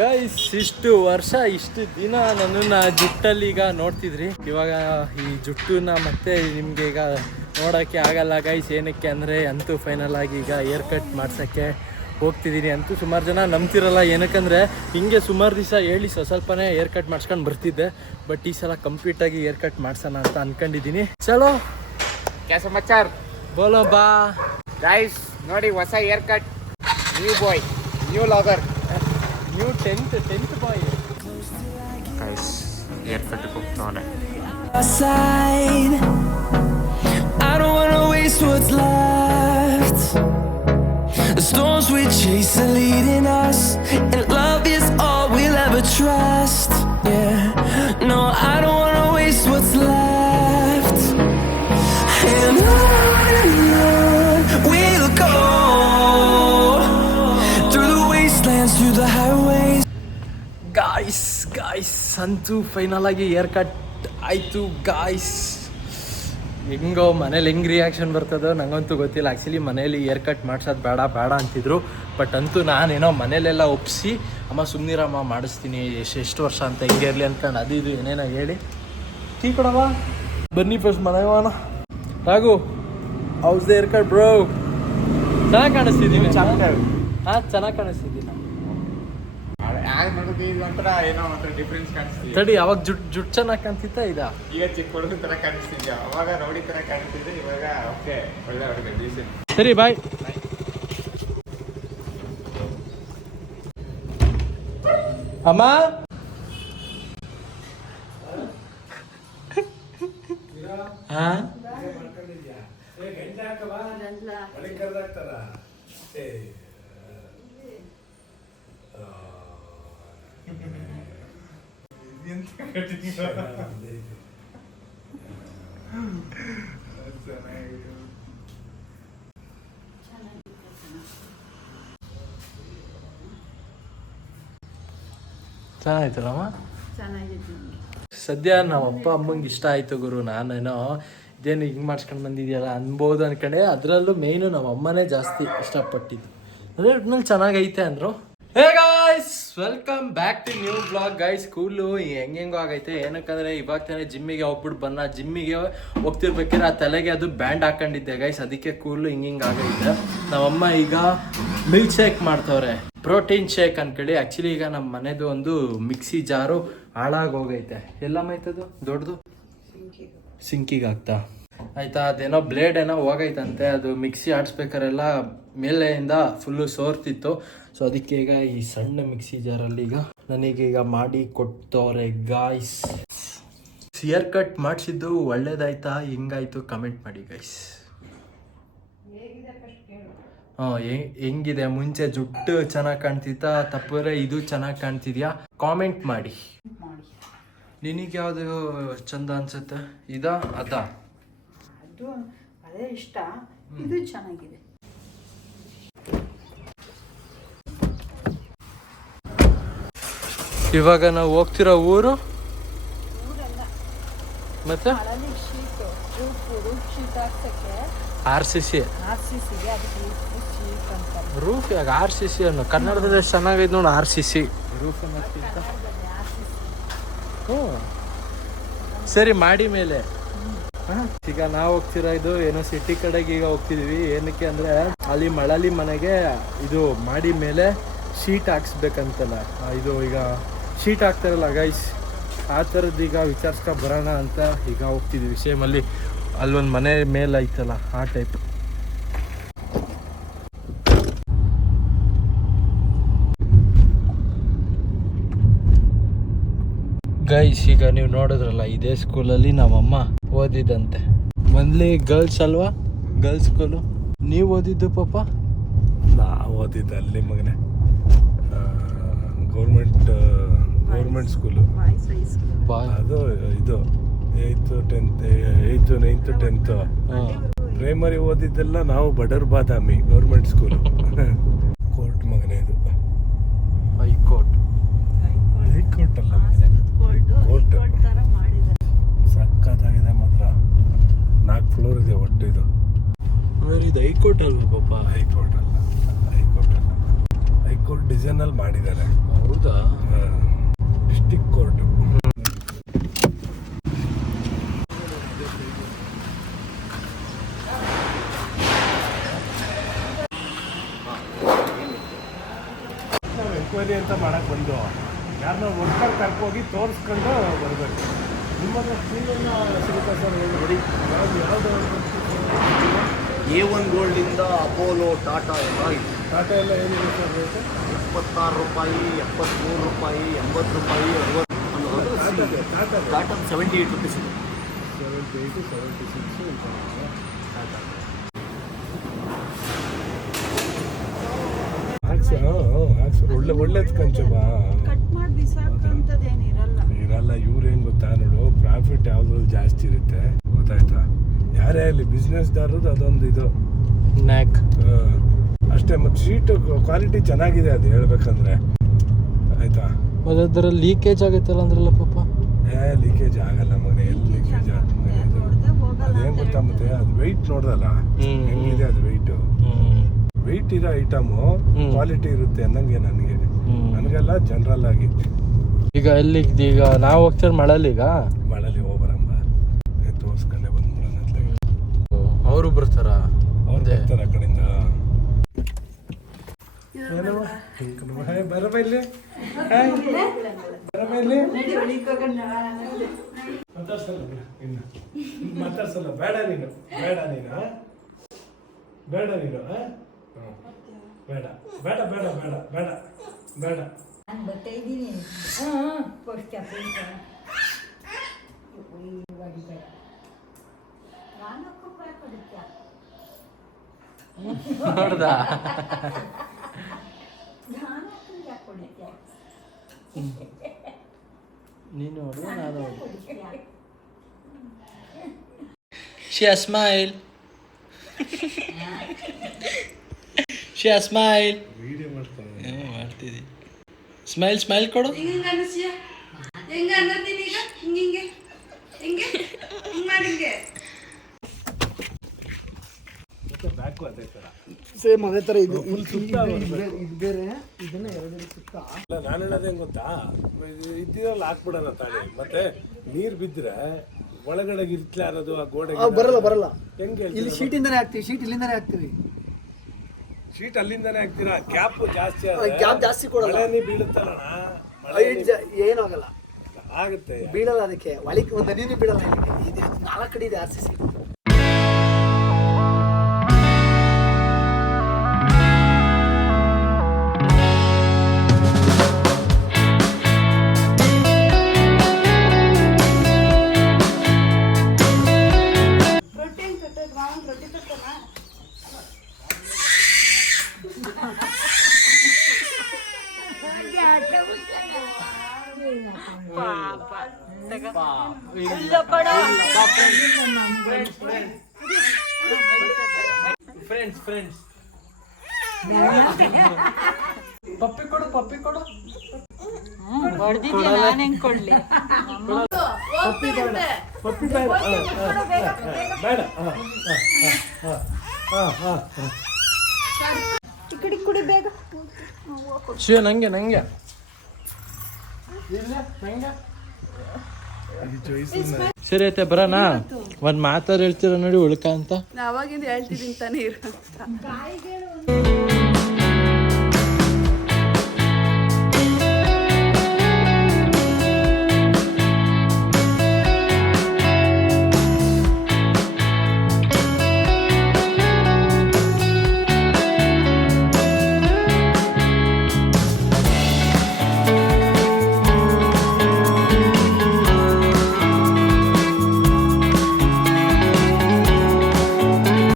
Guys ಇಷ್ಟು ವರ್ಷ ಇಷ್ಟು ದಿನ ನನ್ನನ್ನು ಜುಟ್ಟಲ್ಲಿ ಈಗ ನೋಡ್ತಿದ್ರಿ. ಇವಾಗ ಈ ಜುಟ್ಟನ್ನ ಮತ್ತೆ ನಿಮಗೆ ಈಗ ನೋಡೋಕ್ಕೆ ಆಗಲ್ಲ ಗೈಸ್ ಏನಕ್ಕೆ ಅಂದರೆ ಅಂತೂ ಫೈನಲ್ ಆಗಿ ಈಗ ಏರ್ ಕಟ್ ಮಾಡ್ಸೋಕ್ಕೆ ಹೋಗ್ತಿದ್ದೀನಿ ಅಂತೂ ಸುಮಾರು ಜನ ನಂಬ್ತಿರಲ್ಲ. ಏನಕ್ಕಂದರೆ ಹಿಂಗೆ ಸುಮಾರು ದಿವಸ ಹೇಳಿ ಸ್ವಸ್ವಲ್ಪನೇ ಸ್ವಲ್ಪನೇ ಏರ್ ಕಟ್ ಮಾಡ್ಸ್ಕೊಂಡು ಬರ್ತಿದ್ದೆ. ಬಟ್ ಈ ಸಲ ಕಂಪ್ಲೀಟಾಗಿ ಏರ್ ಕಟ್ ಮಾಡ್ಸೋಣ ಅಂತ ಅನ್ಕೊಂಡಿದ್ದೀನಿ ಚಲೋ? ಕ್ಯಾಸಮಚಾರ್ ಬೋಲೋ ಬಾ. ಗೈಸ್ ನೋಡಿ ಹೊಸ haircut new boy new logger new tenth tenth boy guys haircut ಹೋಗ್ತಾವನೆ Side. I don't wanna waste what's left. The storms we chase are leading us, and love is all we'll ever trust. Yeah, no, I don't wanna waste what's left. And I guys guys ಅಂತೂ final ಆಗಿ hair cut ಆಯಿತು guys ಹೆಂಗೋ ಮನೇಲಿ ಹೆಂಗೆ reaction ಬರ್ತದೋ ನನಗಂತೂ ಗೊತ್ತಿಲ್ಲ. Actually ಮನೇಲಿ ಏರ್ ಕಟ್ ಮಾಡ್ಸೋದು ಬೇಡ ಬೇಡ ಅಂತಿದ್ರು. ಬಟ್ ಅಂತೂ ನಾನೇನೋ ಮನೇಲೆಲ್ಲ ಒಪ್ಪಿಸಿ ಅಮ್ಮ ಸುಮ್ಮನಿರಮ್ಮ ಮಾಡಿಸ್ತೀನಿ. ಎಷ್ಟು ಎಷ್ಟು ವರ್ಷ ಅಂತ ಹೆಂಗೆ ಇರಲಿ ಅಂತ ಅದು ಇದು ಏನೇನೋ ಹೇಳಿ. ಟೀ ಕೊಡವ ಬನ್ನಿ ಫಸ್ಟ್ ಮನೆಗೆ Raghu house hair cut bro ಚೆನ್ನಾಗಿ ಕಾಣಿಸ್ತಿದ್ದೀನಿ ಹಾಂ ಚೆನ್ನಾಗಿ ಕಾಣಿಸ್ತಿದ್ದೀನಿ ಒಂಥರ ಏನೋ ಒಂಥರ ಡಿಫ್ರೆನ್ಸ್ ಕಾಣಿಸ್ತಿದೆ. ತಡಿ ಅವಾಗ ಜುಟ್ ಜುಟ್ ಚೆನ್ನಾಗಿ ಕಾಣ್ತಿತ್ತ ಇದಾ ಈಗ ಚಿಕ್ಕ ಹುಡುಗನ ತರ ಕಾಣಿಸ್ತಿದ್ಯಾ? ಅವಾಗ ರೌಡಿ ತರ ಕಾಣಿಸ್ತಿದೆ ಇವಾಗ ಓಕೆ ಒಳ್ಳೆ ಹುಡುಗ ಡೀಸೆಂಟ್ ಸರಿ ಬಾಯ್ ಅಮ್ಮ? ಹಾ? ಚೆನ್ನಾಯ್ತಲ್ಲಮ್ಮ ಸದ್ಯ ನಮ್ಮ ಅಪ್ಪ ಅಮ್ಮಂಗೆ ಇಷ್ಟ ಆಯ್ತು ಗುರು, ನಾನೇನೋ ಇದೇನು ಹಿಂಗೆ ಮಾಡ್ಸ್ಕೊಂಡು ಬಂದಿದ್ಯಲ್ಲ ಅನ್ಬೋದು ಅನ್ಕೊಂಡೆ, ಅದರಲ್ಲೂ ಮೇಯ್ನು ನಮ್ಮ ಅಮ್ಮನೇ ಜಾಸ್ತಿ ಇಷ್ಟಪಟ್ಟಿದ್ದು. ಅದೇ ಒಟ್ಟಿನಲ್ಲಿ ಚೆನ್ನಾಗೈತೆ ಅಂದರು. Hey guys welcome back to new blog guys school ಹೆಂಗೆಂಗೋ ಆಗೈತೆ. ಏನಕ್ಕಂದ್ರೆ ಇವಾಗ ತಾನೇ ಜಿಮ್ಮಿಗೆ ಹೋಗ್ಬಿಟ್ಟು ಬನ್ನ ಜಿಮ್ಮಿಗೆ ಹೋಗ್ತಿರ್ಬೇಕಾದ್ರೆ ಆ ತಲೆಗೆ ಅದು ಬ್ಯಾಂಡ್ ಹಾಕೊಂಡಿದ್ದೆ ಗೈಸ್ ಅದಕ್ಕೆ ಕೂಲು ಹಿಂಗೆ ಹಿಂಗೆ ಆಗೈತೆ. ನಮ್ಮಮ್ಮ ಈಗ ಮಿಲ್ಕ್ ಶೇಕ್ ಮಾಡ್ತವ್ರೆ. ಪ್ರೋಟೀನ್ ಶೇಕ್ ಅಂದ್ಕೊಳ್ಳಿ ಆ್ಯಕ್ಚುಲಿ ಈಗ ನಮ್ಮ ಮನೆದು ಒಂದು ಮಿಕ್ಸಿ ಜಾರು ಹಾಳಾಗೋಗೈತೆ ಹೋಗೈತೆ. ಮೈತದು ದೊಡ್ಡದು? ಸಿಂಕಿಗೆ ಆಗ್ತಾ? ಆಯ್ತಾ, ಅದೇನೋ ಬ್ಲೇಡ್ ಏನೋ ಹೋಗೈತಂತೆ, ಅದು ಮಿಕ್ಸಿ ಆಡಿಸ್ಬೇಕಾರೆಲ್ಲ ಮೇಲೆಯಿಂದ ಫುಲ್ಲು ಸೋರ್ತಿತ್ತು. ಸೊ ಅದಕ್ಕೆ ಈಗ ಈ ಸಣ್ಣ ಮಿಕ್ಸಿ ಜಾರಲ್ಲಿ ಈಗ ನನಗೀಗ ಮಾಡಿ ಕೊಟ್ಟವ್ರೆ ಗಾಯ್ಸ್ ಸಿಯರ್ ಕಟ್ ಮಾಡಿಸಿದ್ದು ಒಳ್ಳೇದಾಯ್ತಾ? ಹೆಂಗಾಯ್ತು? ಕಮೆಂಟ್ ಮಾಡಿ ಗೈಸ್ ಹಾಂ ಹೆಂಗಿದೆ? ಮುಂಚೆ ಜುಟ್ಟು ಚೆನ್ನಾಗಿ ಕಾಣ್ತಿತ್ತಾ? ತಪ್ಪರೆ ಇದು ಚೆನ್ನಾಗಿ ಕಾಣ್ತಿದ್ಯಾ? ಕಾಮೆಂಟ್ ಮಾಡಿ. ನಿನಗೆ ಯಾವುದು ಚಂದ ಅನ್ಸುತ್ತೆ? ಇದಾ? ಅದಾ? ಅದು ಅದೇ ಇಷ್ಟ. ಇದು ಚೆನ್ನಾಗಿದೆ. ಇವಾಗ ನಾವು ಹೋಗ್ತಿರೋ ಊರು? ಮತ್ತೆ? R C C. ರೂಫ್ ಯಾಗ ಆರ್ ಸಿ ಸಿ ಅನ್ನೋ? ಕನ್ನಡದಲ್ಲಿ ಎಷ್ಟು ಚೆನ್ನಾಗೈತೆ ನೋಡಿ ಆರ್ ಸಿ ಸಿ. ರೂಫ್ ಹ್ಞೂ ಸರಿ ಮಾಡಿ ಮೇಲೆ. ಈಗ ನಾವು ಹೋಗ್ತಿರೋ? ಇದು ಏನೋ ಸಿಟಿ ಕಡೆಗೆ ಈಗ ಹೋಗ್ತಿದೀವಿ. ಏನಕ್ಕೆ ಅಂದ್ರೆ ಅಲ್ಲಿ ಮಳಲಿ ಮನೆಗೆ ಇದು ಮಾಡಿ ಮೇಲೆ ಶೀಟ್ ಹಾಕ್ಸ್ಬೇಕಂತಲ್ಲ. ಇದು ಈಗ ಶೀಟ್ ಹಾಕ್ತಾರಲ್ಲ ಗೈಸ್ ಆ ಥರದ್ದು ಈಗ ವಿಚಾರಿಸ್ಕೊ ಬರೋಣ ಅಂತ ಈಗ ಹೋಗ್ತಿದ್ದೀವಿ ಸೇಮ್ ಅಲ್ಲಿ ಅಲ್ಲೊಂದು ಮನೆ ಮೇಲೆ ಐತಲ್ಲ, ಆ ಟೈಪ್ ಗೈಸ್ ಈಗ ನೀವು ನೋಡಿದ್ರಲ್ಲ, ಇದೇ ಸ್ಕೂಲಲ್ಲಿ ನಮ್ಮಮ್ಮ ಓದಿದಂತೆ. ಮೊದ್ಲಿ ಗರ್ಲ್ಸ್ ಅಲ್ವಾ? ಗರ್ಲ್ಸ್ ಸ್ಕೂಲು ನೀವು ಓದಿದ್ದು ಪಾಪ? ನಾ ಓದಿದ್ದೆ ಅಲ್ಲಿ ಮಗನೆ. ಗೌರ್ಮೆಂಟ್ ಗೌರ್ಮೆಂಟ್ ಸ್ಕೂಲು ಅದು ಇದು eighth tenth eighth ninth tenth primary ಓದಿದ್ದೆಲ್ಲ ನಾವು ಬಡರ್ ಬಾದಾಮಿ ಗೌರ್ಮೆಂಟ್ ಸ್ಕೂಲು ಸುತ್ತ ಡಿಸ್ಟಿಕ್ ಕೋರ್ಟ್. ಎಂಕ್ವೈರಿ ಅಂತ ಮಾಡಕ್ಕೆ ಬಂದು ಯಾರನ್ನ ವರ್ಕರ್ ಕರ್ಕೋಗಿ ತೋರಿಸ್ಕೊಂಡು ಬರಬೇಕು. ನಿಮ್ಮ ಹತ್ರ ಸ್ಕೀಮನ್ನು ಸಿಗುತ್ತಾ ಸರ್? ನೋಡಿ. ಯಾವುದು ಎ ಒನ್ ಗೋಲ್ಡಿಂದ ಅಪೋಲೋ ಟಾಟಾ ಎಲ್ಲ ಟಾಟಾ ಎಲ್ಲ ಏನಿದೆ ಸರ್ ರೇಟ್? ಇಪ್ಪತ್ತಾರು ರೂಪಾಯಿ ಎಪ್ಪತ್ತ್ಮೂರು ರೂಪಾಯಿ ಎಂಬತ್ತು ರೂಪಾಯಿ ಅರವತ್ತು ಟಾಟಾ ಸೆವೆಂಟಿ ಏಯ್ಟ್ ರುಪೀಸ್ ಇದೆ. Seventy eight seventy six Tata ಒಳ್ಳೆ ಒಳ್ಳೇದು ಕಂಚವಾ ಕಟ್ ಮಾಡಿ ಏನು ಇರಲ್ಲ ಇವ್ರೇನ್ ಗೊತ್ತಾ ನೋಡು ಪ್ರಾಫಿಟ್ ಯಾವ್ದ್ರಲ್ಲಿ ಜಾಸ್ತಿ ಇರುತ್ತೆ? ಗೊತ್ತಾಯ್ತಾ? ಯಾರೇ ಅಲ್ಲಿ ಬಿಸ್ನೆಸ್ದಾರದು ಅದೊಂದು ಇದು. ನ್ಯಾಕ್ ಹಾ. ಅಷ್ಟೇ ಮತ್ತು ಶೀಟ್ ಕ್ವಾಲಿಟಿ ಚೆನ್ನಾಗಿದೆ ಅದು ಹೇಳ್ಬೇಕಂದ್ರೆ. ಆಯ್ತಾ? ಮತ್ತೆ ಅದ್ರಲ್ಲಿ ಲೀಕೇಜ್ ಆಗುತ್ತಲ್ಲ ಅಂದ್ರಲ್ಲ ಪಾಪ. ಏ ಲೀಕೇಜ್ ಆಗಲ್ಲ ಮನೆ ಎಲ್ಲಿ ಲೀಕೇಜ್ ಅದೇನ್ ಗೊತ್ತಾ ಮತ್ತೆ? ಅದು ವೆಯ್ಟ್ ನೋಡ್ದಲ್ಲ? ಹ್ಮ್. ಹೆಂಗಿದೆ ಅದು ವೆಯ್ಟು ಹ್ಮ್. ವೆಯ್ಟ್ ಇರೋ ಐಟಮು. ಕ್ವಾಲಿಟಿ ಇರುತ್ತೆ ಅನ್ನಂಗೆ ನನಗೆ. ನನಗೆಲ್ಲ ಜನರಲ್ ಆಗಿ. ಈಗ ಎಲ್ಲಿ ಈಗ ನಾವು ಹೋಗ್ತಾರೆ ಮಳಲ್ಲಿ ಈಗ? ಮಳಲಿ ಹೋಗ್ಬರಂಬ ತೋರಿಸ್ಕೊಂಡೆ ಬಂದ್ಬಿಡೋಣ. ಅವರು ಬರ್ತಾರ? ಅವ್ರು. ಬರ್ತಾರೆ ಆ ಕಡೆಯಿಂದ. ಏನವ್ವ? ಹೇ, ಬರಮ್ಮ ಇಲ್ಲಿ? ಹೇ, ಬರಮ್ಮ ಇಲ್ಲಿ? ಮಾತಾಡ್ಸಲ್ಲ ಇನ್ನು. ಮಾತಾಡ್ಸಲ್ಲ ಬೇಡ ನೀನು ಬೇಡ ನೀನು ಬೇಡ ನೀನು? ಬೇಡ ಬೇಡ ಬೇಡ ಬೇಡ ಬೇಡ ಬೇಡ. ನಾನು ಬರ್ತಾ ಇದ್ದೀನಿ. ಪೋಸ್ಟ್ ಆಫೀಸ್ ನಾನು ಕೊಬ್ಬರ ಕೊಡುತ್ತಾ? ನೋಡ್ದ ನೀನು ನೋಡು ನಾನು ನೋಡು ಕೊಡುತ್ತಾ ಶಿ ಸ್ಮೈಲ್ ಶಿ ಸ್ಮೈಲ್ ವಿಡಿಯೋ ಮಾಡ್ಕೊಂಡು ಮಾಡ್ತಿದ್ದಿ ಸ್ಮೈಲ್ ಸ್ಮೈಲ್ ಕೊಡು ಹೆಂಗ ಅನಿಸ್ಯ ಹೆಂಗ ಅನ್ನತ್ತೀನಿ ಈಗ ಹಿಂಗಿಂಗೆ ಹಿಂಗೆ ಹಿಂಗ್ ಮಾಡಿ ಹಿಂಗೆ ಮತ್ತೆ ಬ್ಯಾಕು ಅದೇ ಥರ ಸೇಮ್ ಅದೇ ಥರ ಇದು. ಇದು ಬೇರೆ ಇದನ್ನ ಎರಡು ಸುತ್ತ. ಇಲ್ಲ ನಾನು ಹೇಳೋದೇನು ಗೊತ್ತಾ? ಇದ್ದಿರಲ್ಲ ಹಾಕ್ಬಿಡೋಣ ತಾಳಿ. ಮತ್ತೆ ನೀರು ಬಿದ್ದರೆ ಒಳಗಡೆ ಇರ್ತ್ಲಾ ಅನ್ನೋದು ಆ ಗೋಡೆ ಬರಲ್ಲ ಬರಲ್ಲ. ಹೆಂಗೆ ಇಲ್ಲಿ ಶೀಟಿಂದಾನೇ ಹಾಕ್ತೀವಿ ಶೀಟ್ ಇಲ್ಲಿಂದನೇ ಹಾಕ್ತೀವಿ. ಶೀಟ್ ಅಲ್ಲಿಂದನೇ ಹಾಕ್ತೀರಾ? ಗ್ಯಾಪ್ ಜಾಸ್ತಿ ಗ್ಯಾಪ್ ಜಾಸ್ತಿ ಕೊಡಲ್ಲ. ನೀರು ಏನು ಏನಾಗಲ್ಲ ಆಗುತ್ತೆ. ಬೀಳಲ್ಲ ಅದಕ್ಕೆ. ಒಳಕ್ಕೆ ಒಂದು ನೀರು ಬೀಳಲ್ಲ ಇದಕ್ಕೆ. ಇದು ನಾಲ್ಕು ಕಡೆ ಇದೆ R C C. Friends friends ಪಪ್ಪಿ ಕೊಡು ಪಪ್ಪಿ ಕೊಡು ನಾನು ಬೇಡ ಶಿವ ನಂಗೆ ನಂಗೆ ಇಲ್ಲ ನಂಗೆ ಈ choice ಸರಿ ಐತೆ ಬರೋಣ. ಒಂದ್ ಮಾತಾಡ್ ಹೇಳ್ತೀರ ನೋಡಿ ಉಳ್ಕ ಅಂತ? ಅವಾಗಿಂದ ಹೇಳ್ತಿದ್ದೀನಿ ತಾನೇ ಇರು